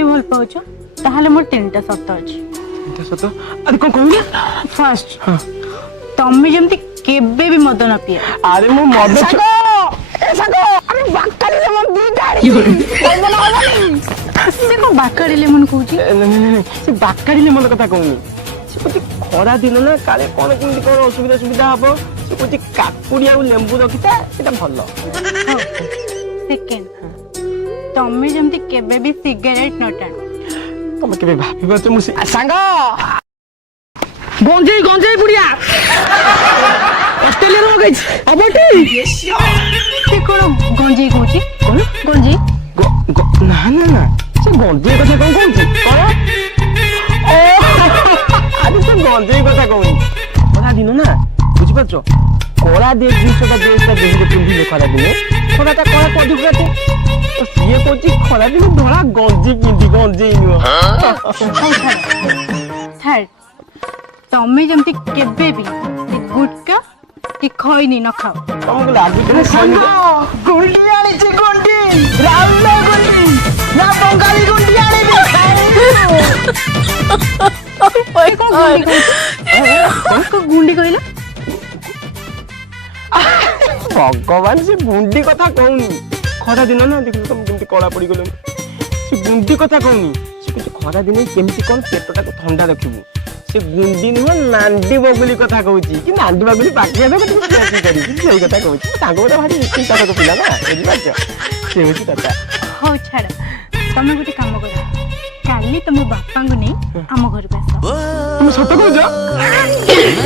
सतरे भल पाउछ ताहाले मोर तीनटा सत अछि। तीनटा सत अरे कोन कहू फर्स्ट तम्मे जेमती केबे भी मद न पिए। अरे मो मद अरे बाकाली लेमन दुईटा से को बाकाडी लेमन कहूची। नहीं से बाकाड़ी लेमन कथा कहूनी से कोची खरा दिन ना काले कोन केमती कोन असुविधा सुविधा हबो से कोची काकुड़ी आ लेंबू रखिता एटा भलो। सेकेंड तम्मे जेमती केबे भी सिगरेट न टाण। तमे केबे भाबिबा त मुसी सांग गंजेई गंजेई बुढ़िया ऑस्ट्रेलिया रो गई अबटी से कोन गंजेई कहूची। कोन गंजेई ना ना ना से गंजेई कथा कोन कहूची कोन अरे से गंजेई कथा कहूनी खरा दिन ना बुझि पाछो कोला दे जिसटा देशटा देहि पिंडी खरा दिन खराटा कोला पदी गुराते तो सिए कोची खरा दिन धोला गंजी पिंडी गंजेई नु थर्ड तम्मे जेमती केबे भी गुटका कि खैनी न खाओ। तुमको लागु जे सांग गुंडी आनी ची गुंडी राउंड गुंडी ना बंगाली गुंडी आनी बे को गुंडी कहला भगवान से गुंडी कथा कहूनी खरा दिन ना देखु तुम केमती कला पड़ी गले से गुंडी कथा कहूनी से कुछ खरा दिन केमती कोन पेटटा को ठंडा रखिबू से गुंडी नुह नांडी बगुली कथा कहूची कि नांडी बगुली बाकी आबे कति कैसे करी सही कथा कहूची तांगो बड़ा भारी चिंता को पिला ना बुझि पाछ से होची कथा हो छाड़ तमे गोटे काम कर काली तुम बापा को नहीं आम घर पे आस। तुम सत कहू